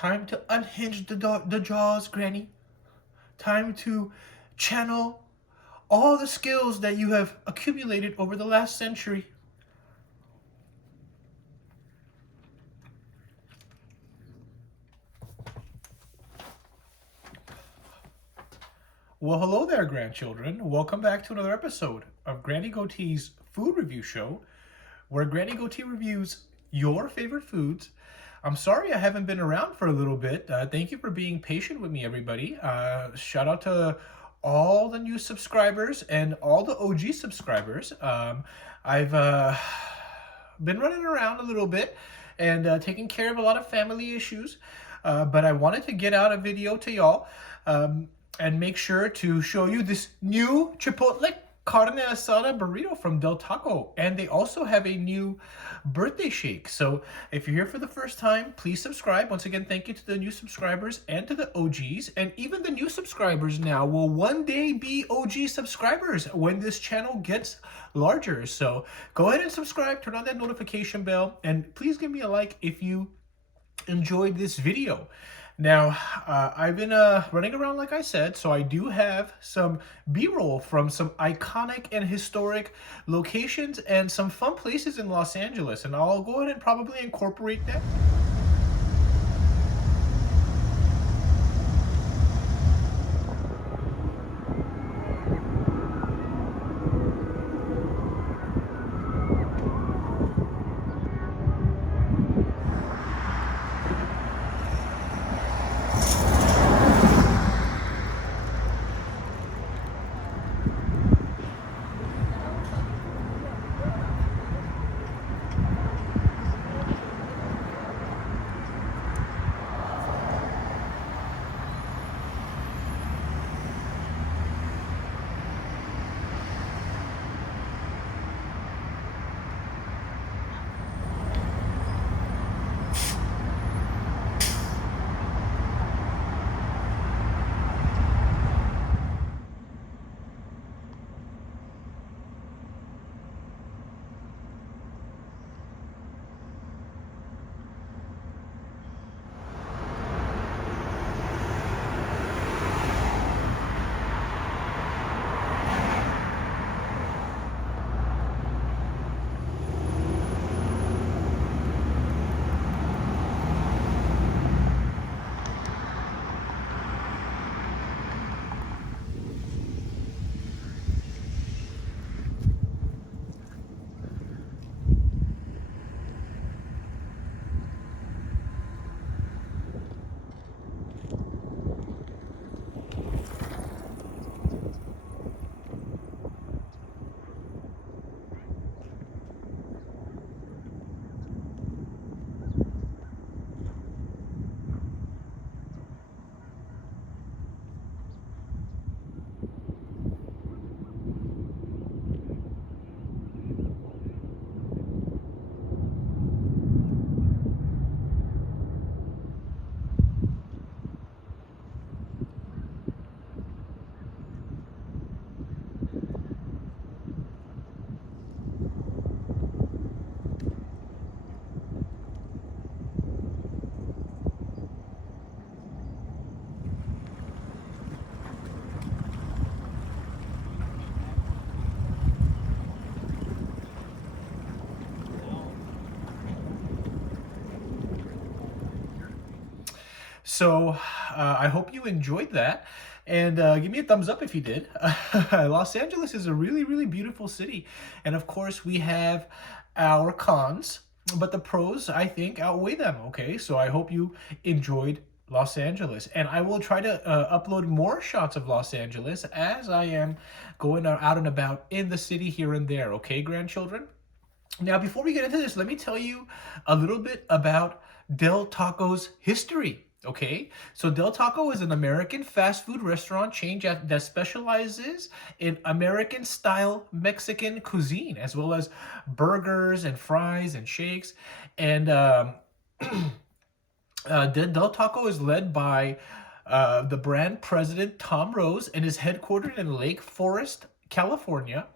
Time to unhinge the jaws, Granny. Time to channel all the skills that you have accumulated over the last century. Well, hello there, grandchildren. Welcome back to another episode of Granny Goatee's food review show, where Granny Goatee reviews your favorite foods. I'm sorry I haven't been around for a little bit. Thank you for being patient with me, everybody. Shout out to all the new subscribers and all the OG subscribers. I've been running around a little bit and taking care of a lot of family issues, but I wanted to get out a video to y'all and make sure to show you this new Chipotle Carne Asada Burrito from Deltaco. And they also have a new birthday shake. So if you're here for the first time, please subscribe. Once again, thank you to the new subscribers and to the OGs. And even the new subscribers now will one day be OG subscribers when this channel gets larger. So go ahead and subscribe, turn on that notification bell, and please give me a like if you enjoyed this video. Now, I've been running around like I said, so I do have some B-roll from some iconic and historic locations and some fun places in Los Angeles, and I'll go ahead and probably incorporate that. So I hope you enjoyed that, and give me a thumbs up if you did. Los Angeles is a really, really beautiful city, and of course we have our cons, but the pros, I think, outweigh them, okay? So I hope you enjoyed Los Angeles, and I will try to upload more shots of Los Angeles as I am going out and about in the city here and there, okay, grandchildren? Now, before we get into this, let me tell you a little bit about Del Taco's history. Okay, so Del Taco is an American fast food restaurant chain that specializes in American style Mexican cuisine, as well as burgers and fries and shakes. And Del Taco is led by the brand president Tom Rose and is headquartered in Lake Forest, California.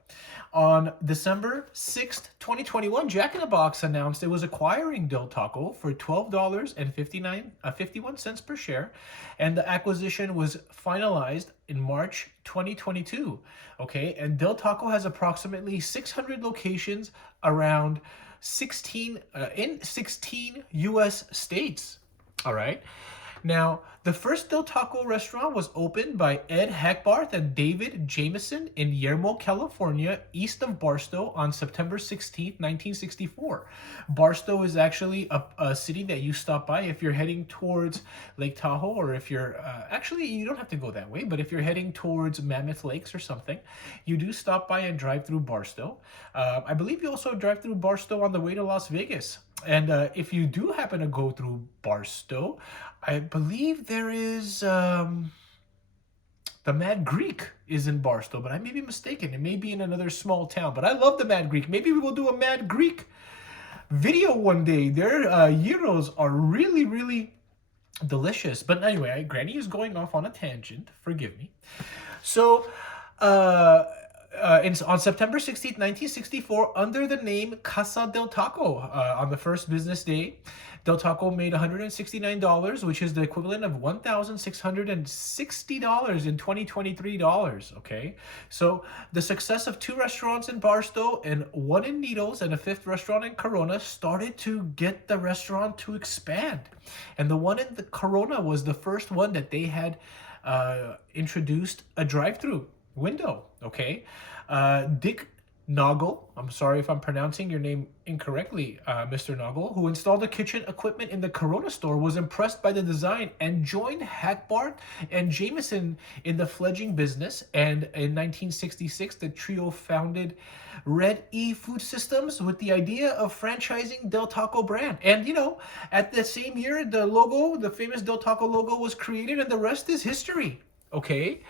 On December 6th, 2021, Jack in the Box announced it was acquiring Del Taco for $12.51 per share, and the acquisition was finalized in March 2022. Okay, and Del Taco has approximately 600 locations around 16 in 16 U.S. states. All right. Now, the first Del Taco restaurant was opened by Ed Hackbarth and David Jameson in Yermo, California, east of Barstow on September 16th, 1964. Barstow is actually a city that you stop by if you're heading towards Lake Tahoe, or if you're, actually, you don't have to go that way, but if you're heading towards Mammoth Lakes or something, you do stop by and drive through Barstow. I believe you also drive through Barstow on the way to Las Vegas. And if you do happen to go through Barstow, I believe there is the Mad Greek is in Barstow, but I may be mistaken. It may be in another small town, but I love the Mad Greek. Maybe we will do a Mad Greek video one day. Their gyros are really, really delicious. But anyway, Granny is going off on a tangent. Forgive me. So, on September 16th, 1964, under the name Casa del Taco, on the first business day, Del Taco made $169, which is the equivalent of $1,660 in 2023 dollars. Okay, so the success of 2 restaurants in Barstow and 1 in Needles and a 5th restaurant in Corona started to get the restaurant to expand. And the one in the Corona was the first one that they had introduced a drive-through window. Okay, Dick Noggle, I'm sorry if I'm pronouncing your name incorrectly, Mr. Noggle, who installed the kitchen equipment in the Corona store, was impressed by the design and joined Hackbarth and Jameson in the fledgling business. And in 1966, the trio founded Red E Food Systems with the idea of franchising Del Taco brand. And, you know, at the same year, the logo, the famous Del Taco logo, was created, and the rest is history. Okay?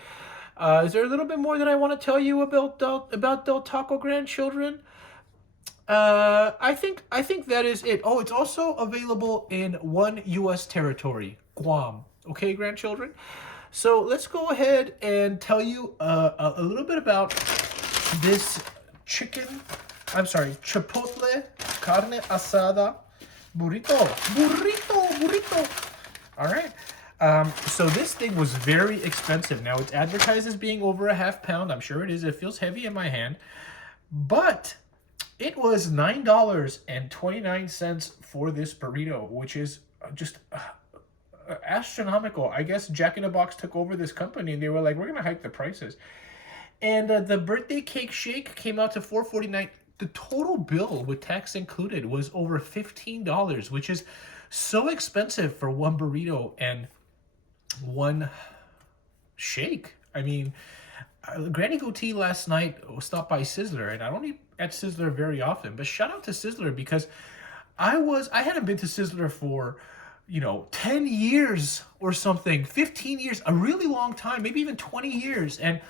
Is there a little bit more that I want to tell you about Del Taco, grandchildren? I think that is it. Oh, it's also available in 1 U.S. territory, Guam. Okay, grandchildren? So let's go ahead and tell you a little bit about this Chipotle Carne Asada Burrito. Burrito. All right. So this thing was very expensive. Now, it's advertised as being over a half pound. I'm sure it is. It feels heavy in my hand. But it was $9.29 for this burrito, which is just astronomical. I guess Jack in the Box took over this company, and they were like, we're going to hike the prices. And the birthday cake shake came out to $4.49. The total bill with tax included was over $15, which is so expensive for one burrito and one shake. I mean, Granny Goatee last night stopped by Sizzler, and I don't eat at Sizzler very often, but shout out to Sizzler, because I hadn't been to Sizzler for 10 years or something, 15 years, a really long time, maybe even 20 years, and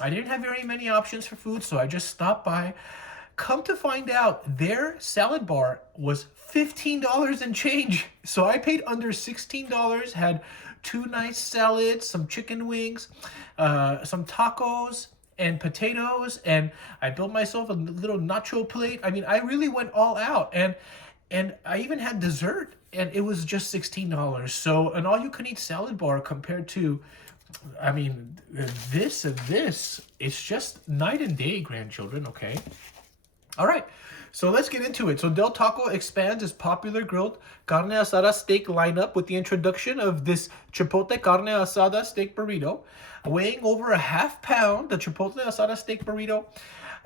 I didn't have very many options for food, so I just stopped by. Come to find out, their salad bar was $15 and change. So I paid under $16, had 2 nice salads, some chicken wings, some tacos, and potatoes, and I built myself a little nacho plate. I mean, I really went all out, and I even had dessert, and it was just $16. So an all-you-can-eat salad bar compared to, I mean, this and this, it's just night and day, grandchildren, okay? All right, so let's get into it. So Del Taco expands its popular grilled carne asada steak lineup with the introduction of this Chipotle Carne Asada steak burrito. Weighing over a half pound, the Chipotle Asada steak burrito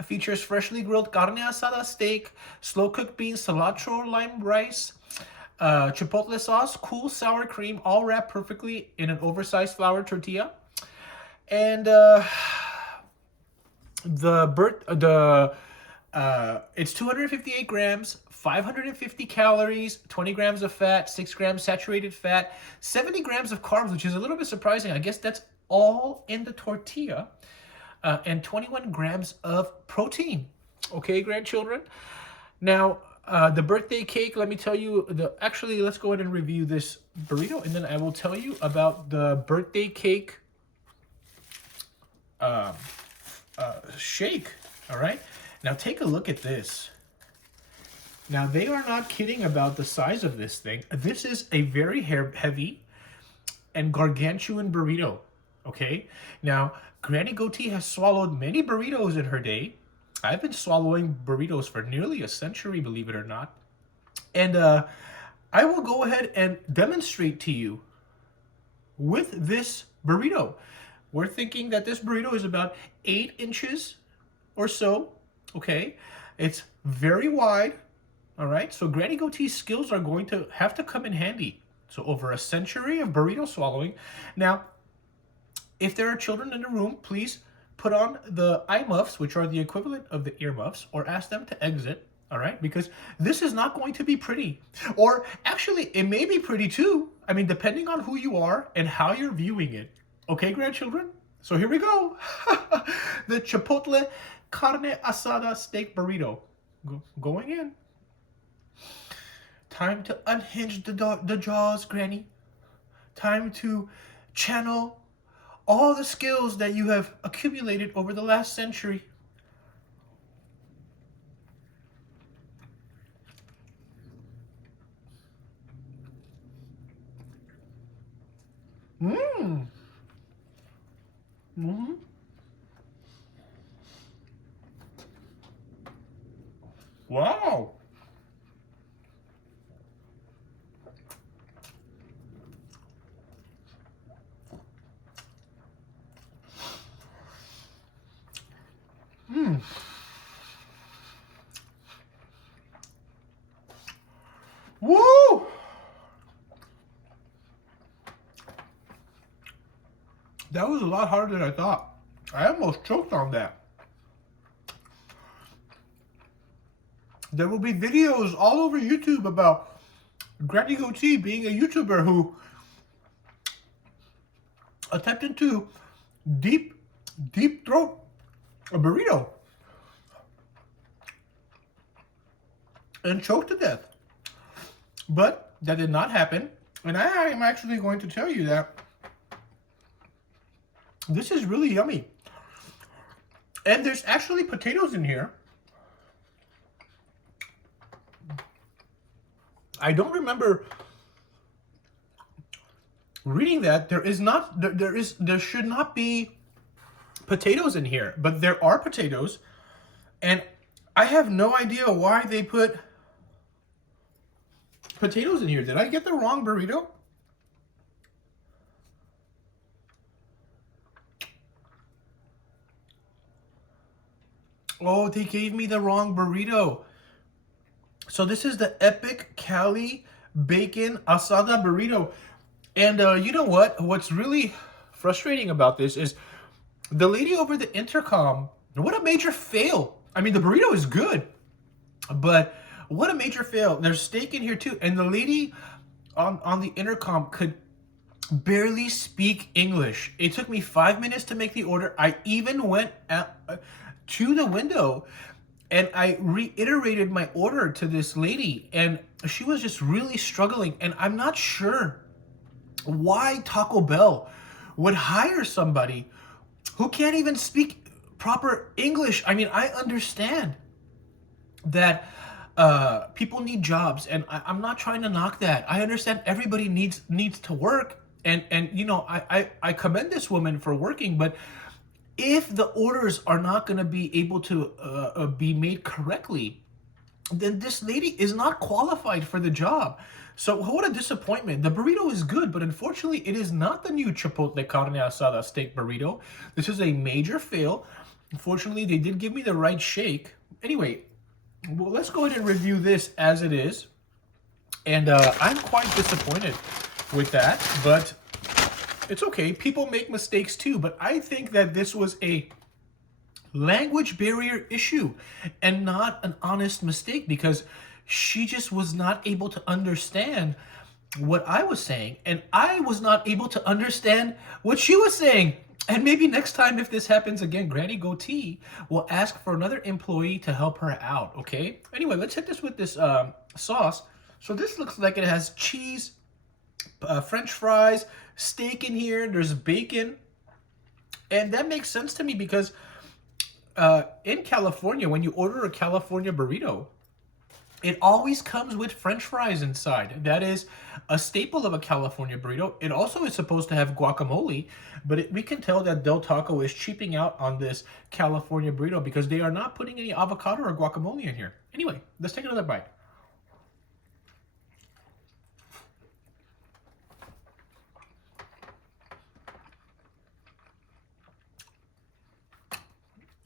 features freshly grilled carne asada steak, slow-cooked beans, cilantro, lime rice, chipotle sauce, cool sour cream, all wrapped perfectly in an oversized flour tortilla. And it's 258 grams, 550 calories, 20 grams of fat, 6 grams saturated fat, 70 grams of carbs, which is a little bit surprising. I guess that's all in the tortilla, and 21 grams of protein. Okay, grandchildren? Now, the birthday cake, let me tell you, actually, let's go ahead and review this burrito, and then I will tell you about the birthday cake shake. All right. Now take a look at this. Now they are not kidding about the size of this thing. This is a very heavy and gargantuan burrito. Okay. Now Granny Goatee has swallowed many burritos in her day. I've been swallowing burritos for nearly a century, believe it or not. And I will go ahead and demonstrate to you with this burrito. We're thinking that this burrito is about 8 inches or so. Okay. It's very wide. All right. So Granny Goatee's skills are going to have to come in handy. So over a century of burrito swallowing. Now, if there are children in the room, please put on the eye muffs, which are the equivalent of the ear muffs, or ask them to exit, all right? Because this is not going to be pretty. Or actually, it may be pretty too. I mean, depending on who you are and how you're viewing it. Okay, grandchildren? So here we go. The Chipotle Carne Asada steak burrito. Going in. Time to unhinge the jaws, Granny. Time to channel all the skills that you have accumulated over the last century. Mmm. Mm-hmm. Wow. Mmm. Woo! That was a lot harder than I thought. I almost choked on that. There will be videos all over YouTube about Granny Goatee being a YouTuber who attempted to deep throat a burrito and choked to death. But that did not happen. And I am actually going to tell you that this is really yummy. And there's actually potatoes in here. I don't remember reading that there should not be potatoes in here, but there are potatoes, and I have no idea why they put potatoes in here. Did I get the wrong burrito? Oh, they gave me the wrong burrito. So this is the Epic Cali Bacon Asada Burrito. And you know what? What's really frustrating about this is the lady over the intercom, what a major fail. I mean, the burrito is good, but what a major fail. There's steak in here too. And the lady on the intercom could barely speak English. It took me 5 minutes to make the order. I even went to the window and I reiterated my order to this lady, and she was just really struggling. And I'm not sure why Taco Bell would hire somebody who can't even speak proper English. I mean, I understand that people need jobs, and I'm not trying to knock that. I understand everybody needs to work, and you know, I commend this woman for working, but if the orders are not going to be able to be made correctly, then this lady is not qualified for the job. So what a disappointment. The burrito is good, but unfortunately it is not the new Chipotle Carne Asada steak burrito. This is a major fail. Unfortunately, they did give me the right shake. Anyway, well, let's go ahead and review this as it is. And I'm quite disappointed with that, but it's okay. People make mistakes too, but I think that this was a language barrier issue and not an honest mistake, because she just was not able to understand what I was saying, and I was not able to understand what she was saying. And maybe next time, if this happens again, Granny Goatee will ask for another employee to help her out, okay? Anyway, let's hit this with this sauce. So this looks like it has cheese, French fries, steak in here, there's bacon. And that makes sense to me because in California, when you order a California burrito, it always comes with French fries inside. That is a staple of a California burrito. It also is supposed to have guacamole, but we can tell that Del Taco is cheaping out on this California burrito because they are not putting any avocado or guacamole in here. Anyway, let's take another bite.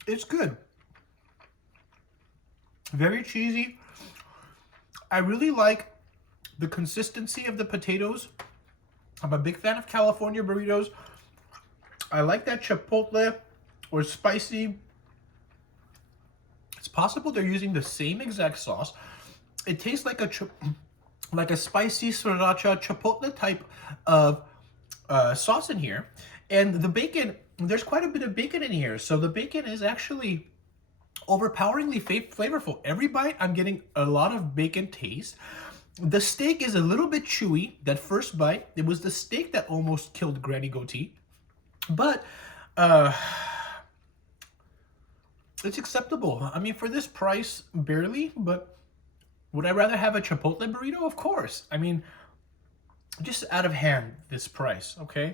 It's good. Very cheesy. I really like the consistency of the potatoes. I'm a big fan of California burritos. I like that chipotle or spicy. It's possible they're using the same exact sauce. It tastes like a spicy sriracha chipotle type of sauce in here. And the bacon, there's quite a bit of bacon in here. So the bacon is actually overpoweringly flavorful. Every bite, I'm getting a lot of bacon taste. The steak is a little bit chewy. That first bite, it was the steak that almost killed Granny Goatee. But it's acceptable. I mean, for this price, barely. But would I rather have a Chipotle burrito? Of course. I mean, just out of hand, this price, okay?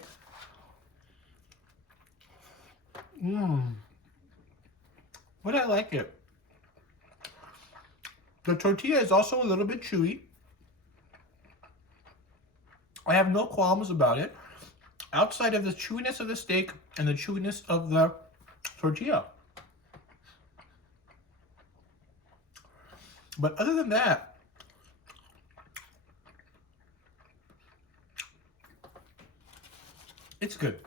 But I like it. The tortilla is also a little bit chewy. I have no qualms about it, outside of the chewiness of the steak and the chewiness of the tortilla. But other than that, it's good.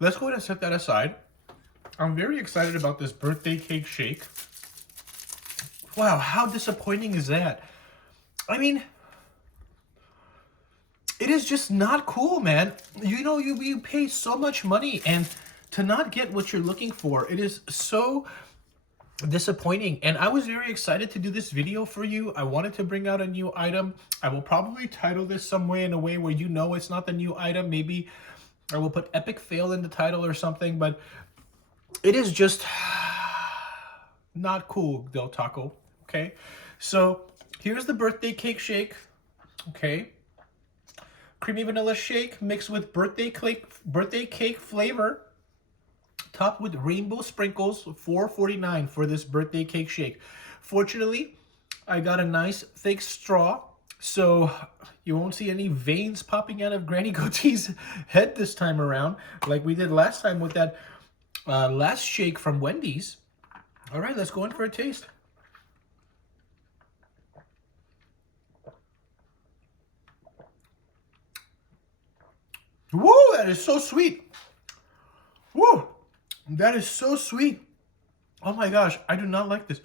Let's go ahead and set that aside. I'm very excited about this birthday cake shake. Wow, how disappointing is that? I mean, it is just not cool, man. You know, you pay so much money, and to not get what you're looking for, it is so disappointing. And I was very excited to do this video for you. I wanted to bring out a new item. I will probably title this some way in a way where you know it's not the new item. Maybe I will put epic fail in the title or something, but it is just not cool, Del Taco. Okay, so here's the birthday cake shake. Okay, creamy vanilla shake mixed with birthday cake flavor, topped with rainbow sprinkles. $4.49 for this birthday cake shake. Fortunately, I got a nice thick straw, so you won't see any veins popping out of Granny Goatee's head this time around, like we did last time with that last shake from Wendy's. All right, let's go in for a taste. Woo, that is so sweet. Woo, that is so sweet. Oh my gosh, I do not like this.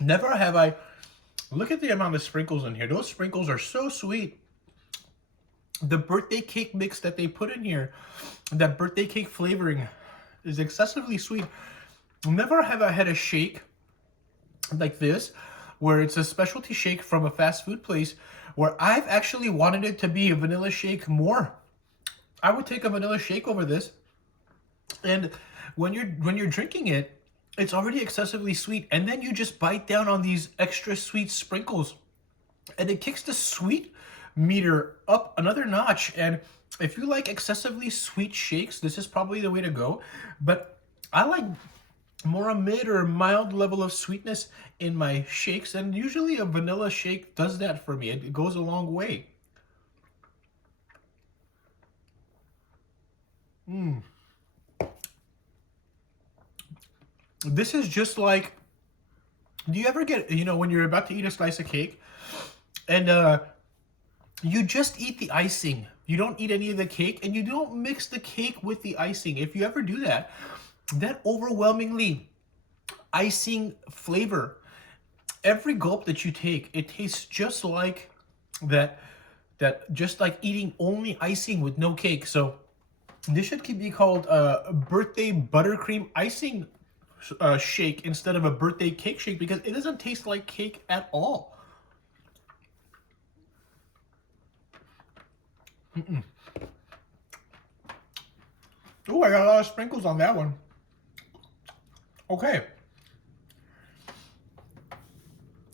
Never have I. Look at the amount of sprinkles in here. Those sprinkles are so sweet. The birthday cake mix that they put in here, that birthday cake flavoring, is excessively sweet. Never have I had a shake like this, where it's a specialty shake from a fast food place, where I've actually wanted it to be a vanilla shake more. I would take a vanilla shake over this. And when you're drinking it, it's already excessively sweet, and then you just bite down on these extra sweet sprinkles, and it kicks the sweet meter up another notch. And if you like excessively sweet shakes, this is probably the way to go. But I like more a mid or mild level of sweetness in my shakes, and usually a vanilla shake does that for me. It goes a long way. This is just like, do you ever get, you know, when you're about to eat a slice of cake and you just eat the icing, you don't eat any of the cake, and you don't mix the cake with the icing? If you ever do that, that overwhelmingly icing flavor, every gulp that you take, it tastes just like that just like eating only icing with no cake. So this should be called a birthday buttercream icing shake instead of a birthday cake shake, because it doesn't taste like cake at all. Oh, I got a lot of sprinkles on that one. Okay.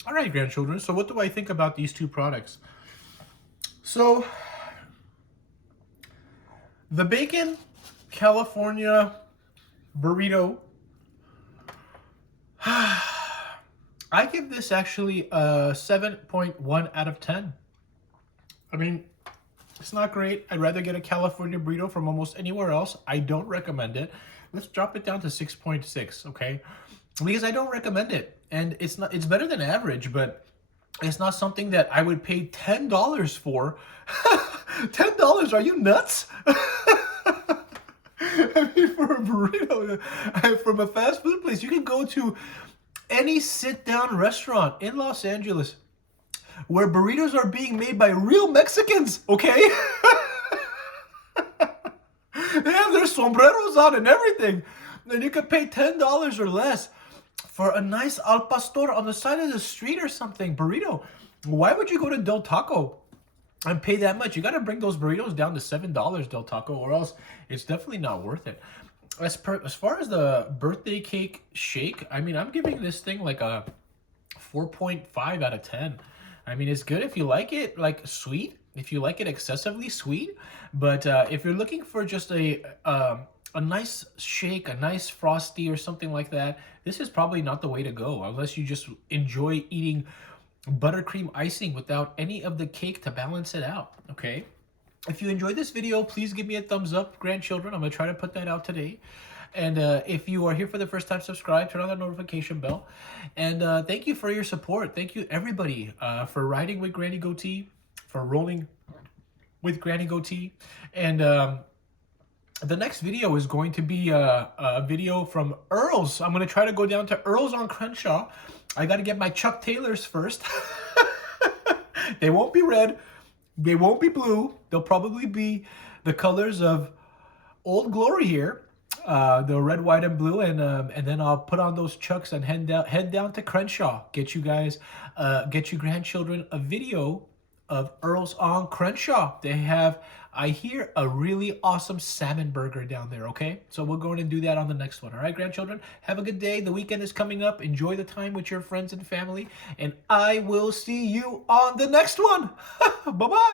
All right, grandchildren. So what do I think about these two products? So the bacon California burrito, I give this actually a 7.1 out of 10. I mean, it's not great. I'd rather get a California burrito from almost anywhere else. I don't recommend it. Let's drop it down to 6.6, okay? Because I don't recommend it. And it's better than average, but it's not something that I would pay $10 for. $10? Are you nuts? I mean, for a burrito from a fast food place, you can go to any sit-down restaurant in Los Angeles where burritos are being made by real Mexicans, okay? They have their sombreros on and everything. And you could pay $10 or less for a nice al pastor on the side of the street or something, burrito. Why would you go to Deltaco and pay that much? You got to bring those burritos down to $7, Deltaco, or else it's definitely not worth it. As far as the birthday cake shake, I mean, I'm giving this thing like a 4.5 out of 10. I mean, it's good if you like it like sweet, if you like it excessively sweet, but if you're looking for just a nice shake, a nice frosty or something like that, this is probably not the way to go unless you just enjoy eating buttercream icing without any of the cake to balance it out, okay? If you enjoyed this video, please give me a thumbs up, grandchildren. I'm going to try to put that out today. And if you are here for the first time, subscribe, turn on that notification bell. And thank you for your support. Thank you, everybody, for riding with Granny Goatee, for rolling with Granny Goatee. And the next video is going to be a video from Earl's. I'm going to try to go down to Earl's on Crenshaw. I got to get my Chuck Taylors first. They won't be red. They won't be blue. They'll probably be the colors of Old Glory here. The red, white, and blue, and then I'll put on those Chucks and head down to Crenshaw. Get you grandchildren a video of Earl's on Crenshaw. They have, I hear, a really awesome salmon burger down there, okay? So we're going to do that on the next one, all right, grandchildren? Have a good day. The weekend is coming up. Enjoy the time with your friends and family, and I will see you on the next one. Bye-bye.